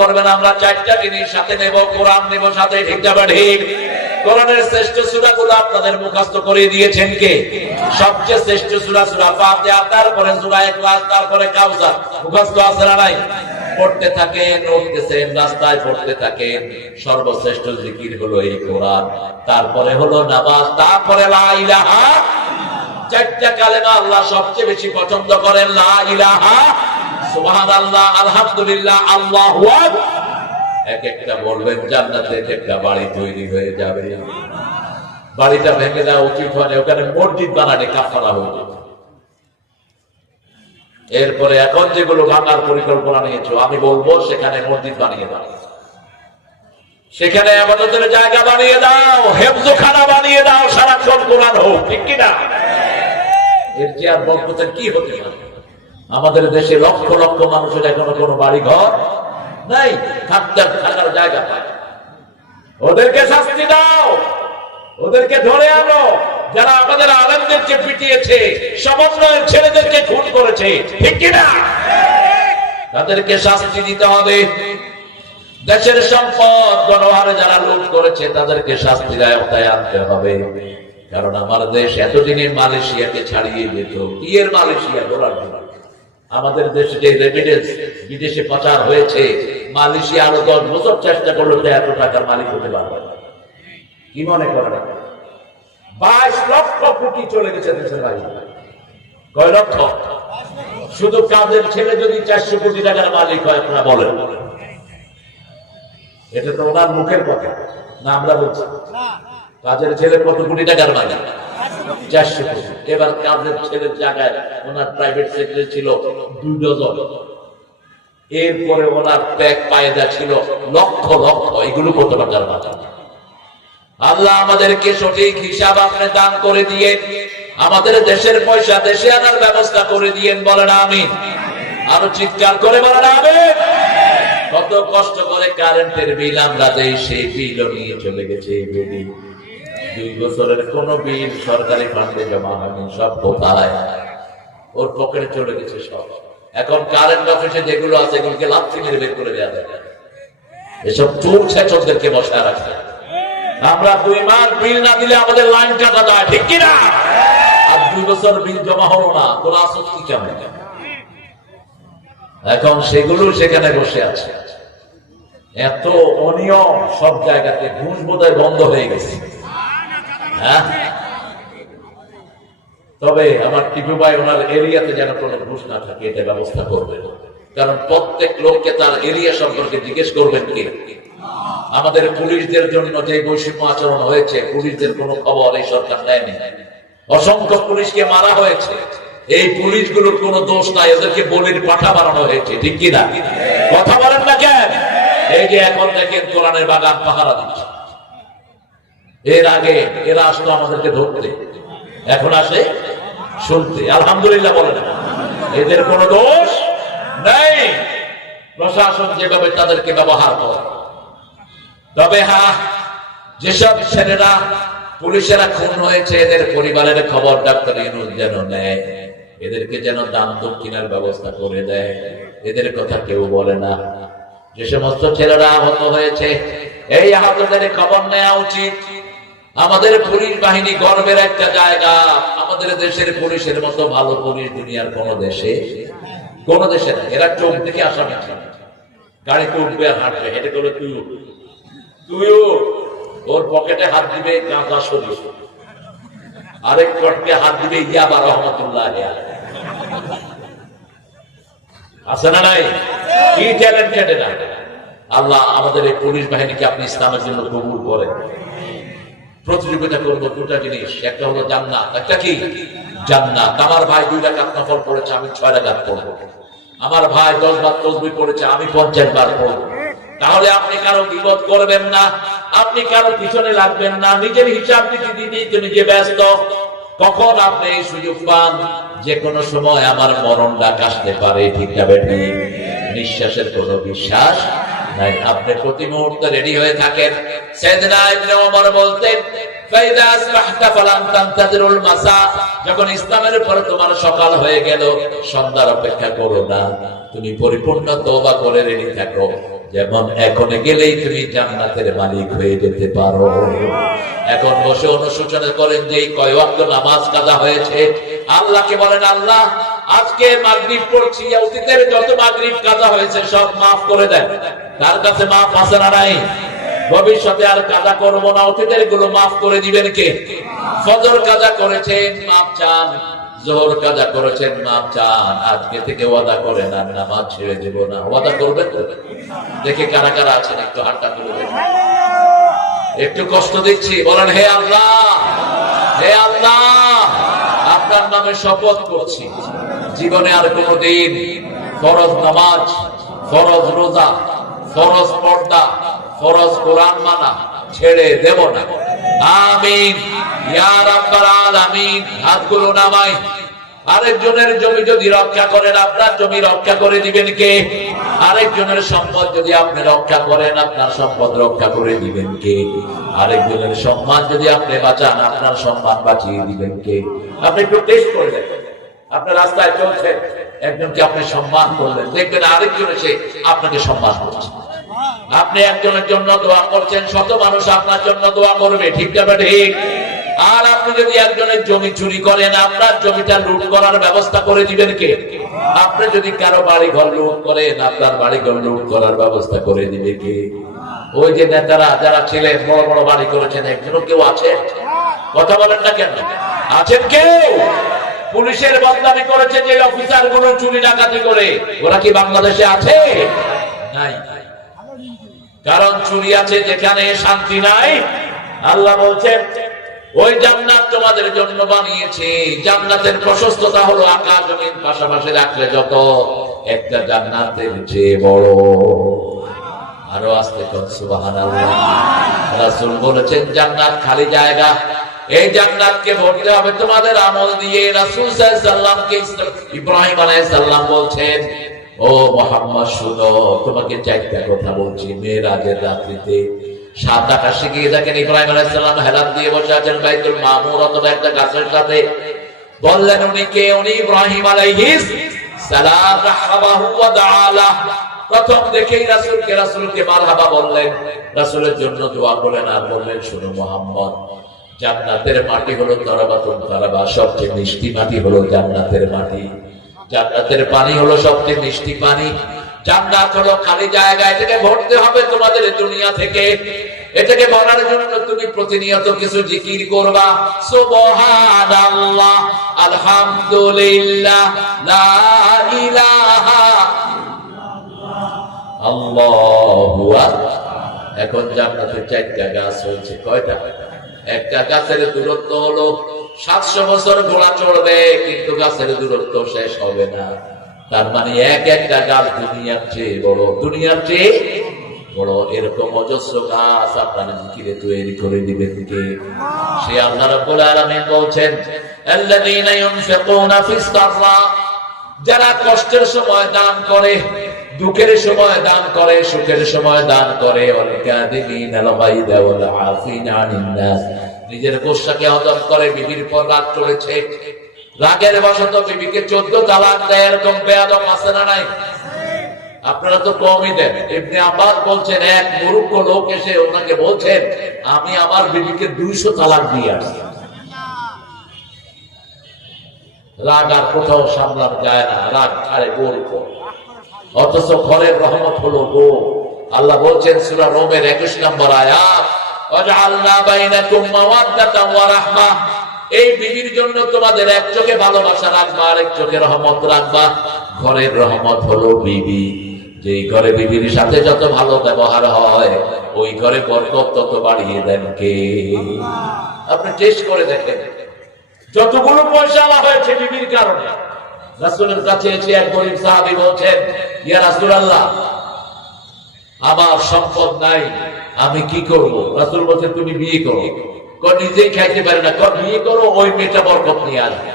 করবেন, আমরা চারটা জিনিস সাথে নেব, কোরআন নেব, সাথে ঠিক যাবে, ঠিক। কোরআনের শ্রেষ্ঠ সূরাগুলো আপনাদের মুখস্থ করে দিয়েছেন কে? সবচেয়ে শ্রেষ্ঠ সূরা সূরা ফাতিহা, তারপরে সূরা ইখলাস তারপরে কাউসার। মুখস্থ আছে না নাই? পড়তে থাকেন, উঠতেছেন, রাস্তায় পড়তে থাকেন। সর্বশ্রেষ্ঠ জিকির হলো এই কোরআন। তারপরে হলো নামাজ, তারপরে লা ইলাহা। চারটা কালেমা আল্লাহ সবচেয়ে বেশি পছন্দ করেন, লা ইলাহা। সুবহানাল্লাহ, আলহামদুলিল্লাহ, আল্লাহু আকবার। এক একটা বলবেন, জান্নাতে এক একটা বাড়ি তৈরি হয়ে যাবে। বাড়িটা ভেঙে দেওয়া উচিত ওখানে মসজিদ হয়ে এরপরে এখন যেগুলো ভাঙার পরিকল্পনা নিয়েছো, আমি বলব সেখানে মসজিদ বানিয়ে দাও। সেখানে আমাদের জায়গা বানিয়ে দাও, হেফজোখানা বানিয়ে দাও, সারাক্ষণ কোরআন হোক, ঠিক কিনা? এর যে আর বরকতের কি হতে পারে? আমাদের দেশে লক্ষ লক্ষ মানুষের এখনও কোনো বাড়ি ঘর নাই, থাকতে থাকার জায়গা পায় ওদেরকে শাস্তি দাও, ওদেরকে ধরে আনো। যারা আমাদের আলেমদেরকে পিটিয়েছে, সমন্বয়ের ছেলেদেরকে খুন করেছে, ঠিক কিনা তাদেরকে শাস্তি দিতে হবে। দেশের সম্পদ, গণহারে যারা লুট করেছে, তাদেরকে শাস্তি আয়ত্তায় আনতে হবে। কারণ আমার দেশ এতদিনে মালয়েশিয়াকে ছাড়িয়ে যেত। বিয়ের মালয়েশিয়া? গোড়ার জন্য আমাদের দেশে যে রেমিডেন্স বিদেশে পাচার হয়েছে, মালয়েশিয়া আরও দশ বছর চেষ্টা করল তো এত টাকার মালিক হতে পারবে। কি মনে করেন বাইশ লক্ষ কোটি চলে গেছে দেশের বাইরে। কয় লক্ষ? শুধু কাজের ছেলে যদি চারশো কোটি টাকার মালিক হয়, আপনারা বলেন। এটা তো ওনার মুখের কথা, না আমরা বলছি। কাজের ছেলে কত কোটি টাকার মালিক চারশো কোটি। এবার কাজের ছেলের জায়গায় ওনার প্রাইভেট সেক্রেটারি ছিল দুই ডজন। এরপরে ওনার ব্যাগ পায়দা ছিল লক্ষ লক্ষ, এগুলো কত টাকার মালিক আল্লাহ আমাদেরকে সঠিক হিসাব আপনি দান করে দিয়ে আমাদের দেশের পয়সা দেশে আনার ব্যবস্থা করে দিয়েন, বলেন আমি আরও চিৎকার করে বলেন আমি কত কষ্ট করে কারেন্টের বিল আমরা দেই সেই বিল নিয়ে চলে গেছে, এই বিল দুই বছরের কোন বিল সরকারি ফান্ডে জমা হয়নি, সব কোথায় ওর পকেটে চলে গেছে সব। এখন কারেন্ট অফিসে যেগুলো আছে, এগুলোকে বের করে দেওয়া এসব চোর বসায় রাখে আমরা দুই মাস বিল না দিলে আমাদের লাইন কাটা যায় ঠিক কিনা? আর দুই বছর বিল জমা হলো না তোরা আসত কি কেমন? এখন সেগুলো সেখানে বসে আছে। এত অনিয়ম সব জায়গাতে, ঘুষ বোধহয় বন্ধ হয়ে গেছে। হ্যাঁ? তবে আমার টিপু ভাই ওনার এরিয়াতে যেন কোনো ঘুষ না থাকে এটা ব্যবস্থা করবেন কারণ প্রত্যেক লোককে তার এরিয়া সম্পর্কে জিজ্ঞেস করবেন কি? আমাদের পুলিশদের জন্য যে বৈষম্য আচরণ হয়েছে, পুলিশদের কোনো খবর এই সরকার নেয়নি। অসংখ্য পুলিশকে মারা হয়েছে। এই পুলিশগুলোর কোনো দোষ নাই ওদেরকে বলির পাঠা বানানো হয়েছে, ঠিক কিনা কথা বলেন না কেন? এই যে এখন দেখেন কোরআনের বাগান পাহারা দিচ্ছে। এর আগে এরা আসতো আমাদেরকে ধরতে। এখন আসে শুনতে। আলহামদুলিল্লাহ বলেন এদের কোনো দোষ নেই। প্রশাসন যেভাবে তাদেরকে ব্যবহার করে। তবে হ্যাঁ যেসব ছেলেরা পুলিশেরা খুন হয়েছে, এদের পরিবারের খবর ডাক্তার ইনুস যেন নেয়। এদেরকে যেন দান দক্ষিণার ব্যবস্থা করে দেয়। এদের কথা কেউ বলে না। যে সমস্ত ছেলেরা আহত হয়েছে, এই আহতদের খবর নেওয়া উচিত। আমাদের পুলিশ বাহিনী গর্বের একটা জায়গা। আমাদের দেশের পুলিশের মতো ভালো পুলিশ দুনিয়ার কোন দেশে কোন দেশে না, এরা চোখ দেখে আসামি ছিল। গাড়িতে উঠবে হাঁটবে, হেঁটে করে তুই। তুইও। ওর পকেটে হাত দিবে গাঁদা শরীর আরেক কটকে হাত দিবে ইয়াবা রহমতুল্লাহ আছে না নাই? কি ট্যালেন্টেড আল্লাহ আমাদের এই পুলিশ বাহিনীকে আপনি ইসলামের জন্য কবুল করেন। প্রতিযোগিতা করব দুটা জিনিস। একটা হলো জান্নাত, একটা কি? জান্নাত। আমার ভাই দুই রাকাত নফল পড়েছে, আমি ছয় রাকাত পড়ব। আমার ভাই দশ বার তসবি পড়েছে, আমি পঞ্চাশ বার পড়ব। তাহলে আপনি কারও বিপদ করবেন না, আপনি কারও পিছনে লাগবেন না, নিজের হিসাব নীতি দিতেই তো নিজে ব্যস্ত। কখন আপনি এই সুযোগ পান? যে কোনো সময় আমার মরণ ডাক আসতে পারে, ঠিক যাবে নিঃশ্বাসের কোনো বিশ্বাস আপনি প্রতি মুহূর্তে রেডি হয়ে থাকেন। সেদিনা ইবনে ওমর বলতেন যখন ইসলামের উপরে তোমার সকাল হয়ে গেল, সন্ধ্যার অপেক্ষা করো না। তুমি পরিপূর্ণ তওবা করে রেডি থাকো। যেমন এখন গেলেই তুমি জান্নাতের মালিক হয়ে যেতে পারো। এখন বসে অনুশোচনা করেন যে কয় ওয়াক্ত নামাজ কাদা হয়েছে। আল্লাহকে বলেন, আল্লাহ, আজকে মাগরিব পড়ছি, অতীতের যত মাগরিব কাজা হয়েছে, সব মাফ করে দেন। তার কাছে মাফ আছে না নাই? ভবিষ্যতে আর কাজা করব না। অতীতেরগুলো মাফ করে দিবেন কে? ফজর কাজা করেছেন, মাফ চান। জোহর কাজা করেছেন, মাফ চান। আজকে থেকে ওয়াদা করেন, আর নামাজ ছেড়ে দেব না। ওয়াদা করবেন তো? দেখে কারা কারা আছেন, একটু হাঁটা করে একটু কষ্ট দিচ্ছি। বলেন, হে আল্লাহ! হে আল্লাহ! আপনার নামে শপথ করছি। জীবনে আর কোনদিন ফরজ নামাজ, ফরজ রোজা ফরজ পর্দা, ফরজ কোরআন মানা, ছেড়ে দেব না। আমিন। ইয়া রাব্বাল আলামিন। হাতগুলো নামাই। আরেকজনের জমি যদি রক্ষা করেন, আপনার জমি রক্ষা করে দিবেন কে? আরেকজনের সম্পদ যদি আপনি রক্ষা করেন, আপনার সম্পদ রক্ষা করে দিবেন কে? আরেকজনের সম্মান যদি আপনি বাঁচান, আপনার সম্মান বাঁচিয়ে দিবেন কে? আপনি একটু টেস্ট করে দেখেন। আপনার রাস্তায় চলছেন একজনকে আপনি সম্মান করলেন। দেখবেন আরেকজন এসে আপনাকে সম্মান করছে। আপনি একজনের জন্য দোয়া করছেন, শত মানুষ আপনার জন্য দোয়া করবে, ঠিক না ঠিক? আর আপনি যদি একজনের জমি চুরি করেন, আপনার জমিটা লুট করার ব্যবস্থা করে দিবেন কে? আপনি যদি কারও বাড়ি ঘর লুট করেন, আপনার বাড়ি ঘর লুট করার ব্যবস্থা করে দিবে কে? ওই যে নেতারা, যারা ছিলেন, বড় বড় বাড়ি করেছেন, একজনও কেউ আছে? কথা বলেন না কেন? আছেন কেউ? পুলিশের বদনামি করেছে যে অফিসারগুলো চুরি ডাকাতি করে। ওরা কি বাংলাদেশে আছে? নাই। কারণ চুরি আছে যেখানে শান্তি নাই। আল্লাহ বলছেন, ওই জান্নাত তোমাদের জন্য বানিয়েছে। জান্নাতের প্রশস্ততা হলো আকাশ জমিন, পাশাপাশি রাখলে যত একটা জান্নাতের চেয়ে বড়। আরও আসতে রাসূল বলেছেন, জান্নাত খালি জায়গা। এই জান্নাতকে ভরতে হবে তোমাদের আমল দিয়ে। রাসূল সাল্লাল্লাহু ইব্রাহিম আলাইহিস সালাম বলছেন ও মোহাম্মদ, শুনো, তোমাকে চারটা কথা বলছি। মেয়েরাজের রাত্রিতে সাত আকাশে গিয়ে দেখেন ইব্রাহিম আলাইহিস সালাম হেলাত দিয়ে বসে আছেন মামুর, অথবা একটা গাছের সাথে। বললেন, উনি কে? উনি ইব্রাহিম আলাইহিস সালাম ওয়া প্রথম দেখেই রাসূলকে রাসূলকে মারহাবা বললেন। রাসূলের জন্য দোয়া করলেন আর বললেন, শুনো মোহাম্মদ, জান্নাতের মাটি হলো তরাবাতুন তারাবা। সবচেয়ে মিষ্টি মাটি হলো জান্নাতের মাটি। জান্নাতের পানি হলো সবচেয়ে মিষ্টি পানি। জান্নাত হলো খালি জায়গা এটাকে ভরতে হবে তোমাদের দুনিয়া থেকে। এটাকে ভরার জন্য তুমি প্রতিনিয়ত কিছু জিকির করবা। সুবহানাল্লাহ, আলহামদুলিল্লাহ, লা ইলাহা আল্লাহু এখন জান্নাতের চারটা গাছ হয়েছে। কয়টা? একটা গাছের দূরত্ব হলো সাতশো বছর ঘোড়া চড়বে, কিন্তু গাছের দূরত্ব শেষ হবে না। তার মানে এক একটা গাছ দুনিয়ার চেয়ে বড়। দুনিয়ার চেয়ে বড়। এরকম অজস্র গাছ আপনার জিকিরে তৈরি করে দিবে কে? সে আল্লাহ রাব্বুল আলামিন বলছেন, আল্লাযীনা ইউনফিকুনা ফিস সাররা যারা কষ্টের সময় দান করে দুঃখের সময় দান করে, সুখের সময় দান করে। নিজের গোসাকে হজম করে বিবির পর রাগ চলেছে। রাগের বসত বিবিকে চোদ্দ তালাক দেয়, এরকম বেয়াদম আছে না নাই? আপনারা তো কমই দেন। এমনি আবার বলছেন, এক মূর্খ লোক এসে ওনাকে বলছেন আমি আমার বিবিকে দুইশো তালাক দিয়ে আসছি। রাগ আর কোথাও সামলানো যায় না। রাগ গোর উপর অথচ ঘরের রহমত হলো গো। আল্লাহ বলছেন সুরা রোমের একুশ নম্বর আয়াত এই বিবির জন্য তোমাদের এক চোখে ভালোবাসা রাখবা আর এক চোখে রহমত রাখবা। ঘরের রহমত হলো বিবি। যেই ঘরে বিবির সাথে যত ভালো ব্যবহার হয় ওই ঘরে বরকত তত বাড়িয়ে দেন কে? আপনি টেস্ট করে দেখেন। যতগুলো পয়সা আলা হয়েছে বিবির কারণে রাসূলের কাছে এসে এক গরিব সাহাবী বলছেন ইয়া রাসূলুল্লাহ, আমার সম্পদ নাই, আমি কি করব? রাসূল বলছেন তুমি বিয়ে করো। কর নিজেই খাইতে পারে না। কর বিয়ে করো, ওই মেয়েটা বরকত নিয়ে আসবে।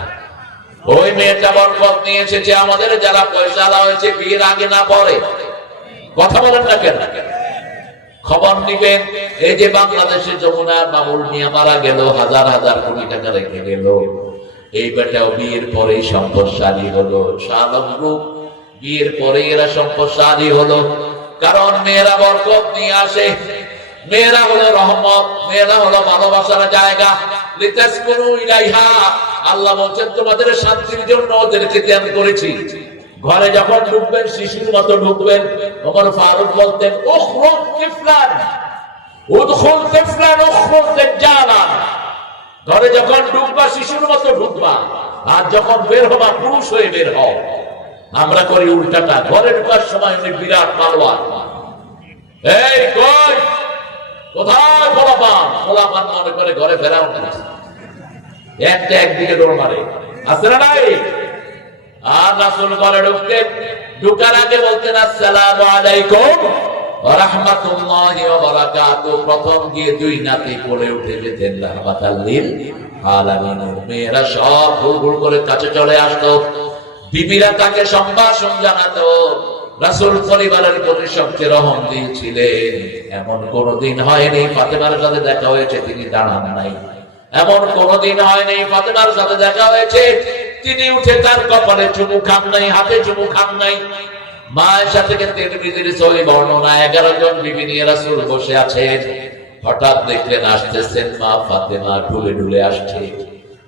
ওই মেয়েটা বরকত নিয়ে এসেছে আমাদের, যারা পয়সা হয়েছে, বিয়ের আগে না পরে। কথা বলেন না কেন? খবর নিবেন, এই যে বাংলাদেশে যমুনার বাবুল নিয়ে মারা গেল, হাজার হাজার কোটি টাকা রেখে গেল। এই বেটাও বিয়ের পরেই সম্পদশালী হলো। গ্রুপ বিয়ের পরে এরা সম্পদশালী হলো। কারণ মেয়েরা বরকত নিয়ে আসে। মেয়েরা হলো রহমত, মেয়েরা হলো ভালোবাসার জায়গা। আল্লাহ বলছেন, তোমাদের শান্তির জন্য ওদেরকে জ্ঞান করেছি। ঘরে যখন ঢুকবেন, শিশুর মতো ঢুকবেন, ওমর ফারুক বলতেন ঘরে যখন ঢুকবা, শিশুর মতো ঢুকবা। আর যখন বের হবা, পুরুষ হয়ে বের হও। আমরা করি উল্টাটা। ঘরে ঢুকার সময় উনি বিরাট পালোয়ান এই, কই? কোথায় পোলাপান? পোলাপান মনে করে ঘরে ফেরাও না একটা একদিকে দৌড় মারে। আছে না নাই? আর রাসূল ঘরে ঢুকতেন ঢুকার আগে বলতেন, আসসালামু আলাইকুম রাহমাতুল্লাহি ওয়া বারাকাতুহু প্রথম গিয়ে দুই নাতি কোলে উঠে যেতেন, রাহমাতাল আলামিন। মেয়েরা সব ভুল করে কাছে চলে আসতো। বিবিরা তাকে সম্ভাষণ জানাতো রাসূল পরিবারের প্রতি সবচেয়ে রহম দিয়েছিলেন। এমন হয়নি ফাতেমার সাথে দেখা হয়েছে, তিনি এমন হয়নি ফাতেমার সাথে দেখা হয়েছে, তিনি উঠে তার কপালে চুমু খান নাই, হাতে চুমু খান নাই। মায়ের সাথে তিরমিজির সহি বর্ণনা, এগারো জন বিবি নিয়ে রাসূল বসে আছেন। হঠাৎ দেখলেন আসতেছেন মা ফাতেমা, ঢুলে ঢুলে আসছে।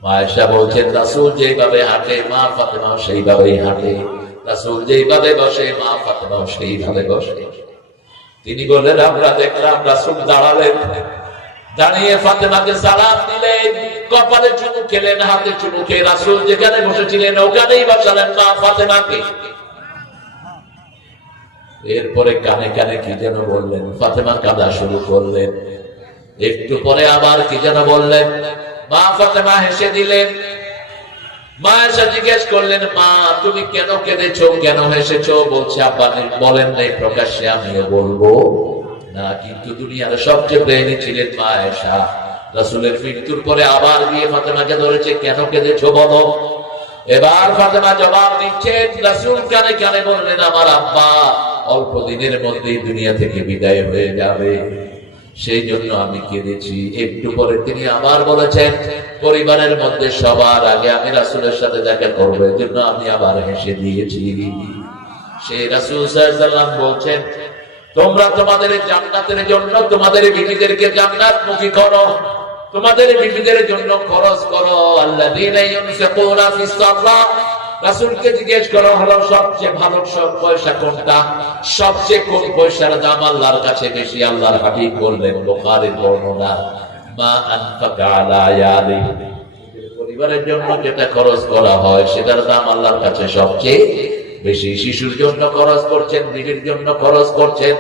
মায়েশা বলছেন, রাসূল যেভাবে হাঁটে, মা ফাতেমা সেইভাবেই হাঁটে। রাসূল যেভাবে বসে, মা ফাতেমা সেইভাবে বসে। তিনি বললেন, আমরা দেখলাম রাসূল দাঁড়ালেন। দাঁড়িয়ে ফাতেমাকে সালাম দিলেন। কপালে চুমু খেলেন, হাতে চুমু খেয়ে রাসূল যেখানে বসেছিলেন, ওখানেই বসালেন মা ফাতেমাকে। এরপরে কানে কানে কি যেন বললেন, ফাতেমা কাঁদা শুরু করলেন। একটু পরে আবার কি যেন বললেন মা ফাতেমা হেসে দিলেন, মা এসে জিজ্ঞেস করলেন, মা, তুমি কেন কেঁদেছো? কেন হেসেছো? বলছে, আব্বা বলেন নাই প্রকাশ্যে, আমিও বলব। না, কিন্তু দুনিয়ার সবচেয়ে প্রেমী ছিলেন মা এসা রাসুলের মৃত্যুর পরে আবার গিয়ে ফাতেমাকে ধরেছে, কেন কেঁদেছো বলো? এবার ফাতেমা জবাব দিচ্ছেন রাসুল কানে কানে বললেন, আমার আব্বা অল্প দিনের মধ্যেই দুনিয়া থেকে বিদায় হয়ে যাবে। সেই জন্য আমি কেঁদেছি। একটু পরে তিনি আবার বলেছেন, পরিবারের মধ্যে সবার আগে আমি রাসুলের সাথে দেখা করব এর জন্য আমি আবার হেসে দিয়েছি। সেই রাসুল সাল্লাম বলছেন, তোমরা তোমাদের জান্নাতের জন্য তোমাদের বিবিদেরকে জান্নাত মুখী করো। তোমাদের বিবিদের জন্য খরচ করো। আল্লাহ রাসুলকে জিজ্ঞেস করা হলো, সবচেয়ে ভালো সব পয়সা কোনটা? সবচেয়ে কম পয়সার দাম আল্লাহর কাছে বেশি? আল্লাহর হাবিব বললেন, বোখারের বর্ণনা, মা পরিবারের জন্য যেটা খরচ করা হয়, সেটার দাম আল্লাহর কাছে সবচেয়ে বেশি। শিশুর জন্য খরচ করছেন বিবির জন্য খরচ করছেন।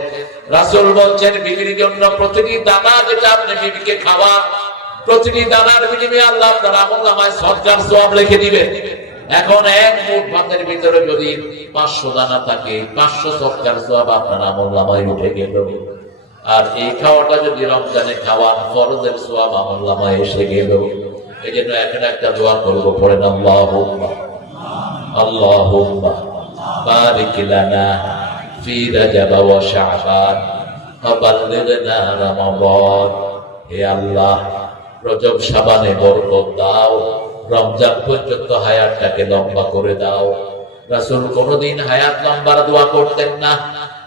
রাসূল বলছেন বিবির জন্য প্রতিটি দানা যেটা আপনি বিবিকে খাওয়া, প্রতিটি দানার বিনিময়ে আল্লাহ আপনার আমল নামায় সরকার সব লিখে দিবেন। এখন এক মুঠ ভাতের ভিতরে যদি পাঁচশো দানা থাকে পাঁচশো সরকার সব আপনার আমল নামায় উঠে গেল আর এই খাওয়াটা যদি রমজানে খাওয়ান ফরজের সোয়াব আমল নামায় এসে গেল এই জন্য এখন একটা দোয়া করবো পড়েন আল্লাহ আল্লাহ বারিক লানা ফি রাজাব ওয়া শাবান وبلغنا رمضان হে আল্লাহ রজব শাবানে বরকত দাও রমজান পর্যন্ত হায়াতটাকে লম্বা করে দাও। রাসূল কোনদিন হায়াত লম্বার দোয়া করতেন না।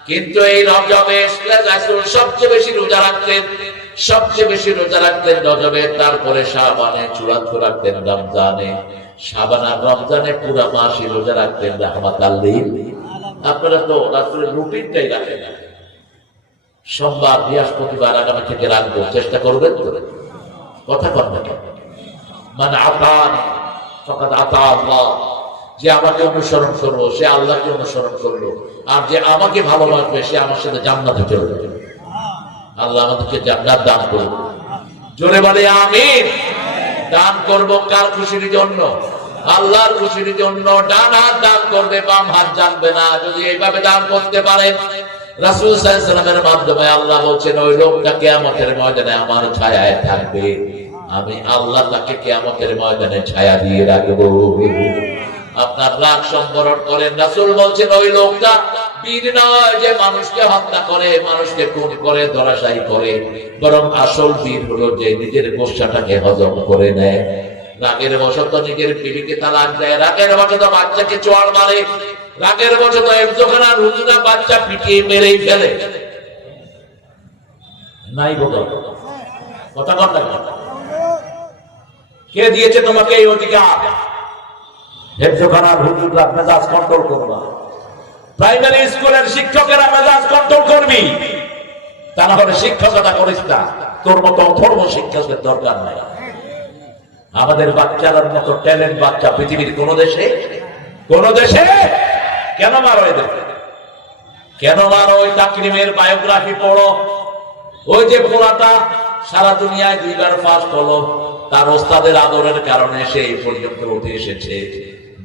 কিন্তু এই রজবে রাসূল সবচেয়ে বেশি রোজা রাখতেন, সবচেয়ে বেশি রোজা রাখতেন রজবে তারপরে শাবানে চূড়ান্ত রাখতেন রমজানে। শাবান আর রমজানে পুরা মাসই রোজা রাখতেন রাহমাত আপনারা তো রাসূলের রুটিনটাই রাখেন না। সোমবার, বৃহস্পতিবার, আগামী থেকে রাখব। চেষ্টা করবেন তো? কথা কর না? মানে আতান ফকাত আতা আল্লাহ। যে আমাকে অনুসরণ করল, সে আল্লাহকে অনুসরণ করল। আর যে আমাকে ভালোবাসবে, সে আমার সাথে জান্নাতে চলে যাবে। আল্লাহ আমাদেরকে জান্নাত দান করবে জোরে বলে আমি দান করব কার খুশির জন্য? আল্লাহর খুশির জন্য। ডান হাত দান করবে, বাম হাত জানবে না। যদি এইভাবে দান করতে পারেন, রাসূল সাল্লাল্লাহু মাধ্যমে আল্লাহ বলছেন, ওই লোকটা কিয়ামতের ময়দানে আমার ছায়ায় থাকবে। আমি আল্লাহ তাকে কিয়ামতের ময়দানে ছায়া দিয়ে রাখব। আপনার রাগ সম্বরণ করেন, রাসূল বলছেন, ওই লোকটা নিজের হজম করে নেয়। রাগের বশত নিজের বিবিকে তালাক দেয়, রাগের বশত বাচ্চাকে চোয়াল মারে, রাগের বছর তো একজোখানা রুজুরা বাচ্চা পিটিয়ে মেরেই ফেলে। নাই বোধ কথা কেন? কে দিয়েছে তোমাকে এই অধিকার? হেফজোখানার হুজুররা মেজাজ কন্ট্রোল করবা প্রাইমারি স্কুলের শিক্ষকেরা মেজাজ কন্ট্রোল করবি। তা না হলে শিক্ষকতা করিস না। তোর মতো অথর্ব শিক্ষকের দরকার নাই। আমাদের বাচ্চাদের মতো ট্যালেন্ট বাচ্চা পৃথিবীর কোন দেশে? কোন দেশে? কেন মারো এদের? কেন মারো ওই তাকরিমের বায়োগ্রাফি পড়ো? ওই যে পোলাটা সারা দুনিয়ায় দুইবার ফার্স্ট হলো। তার ওস্তাদের আদরের কারণে সে এই পর্যন্ত উঠে এসেছে।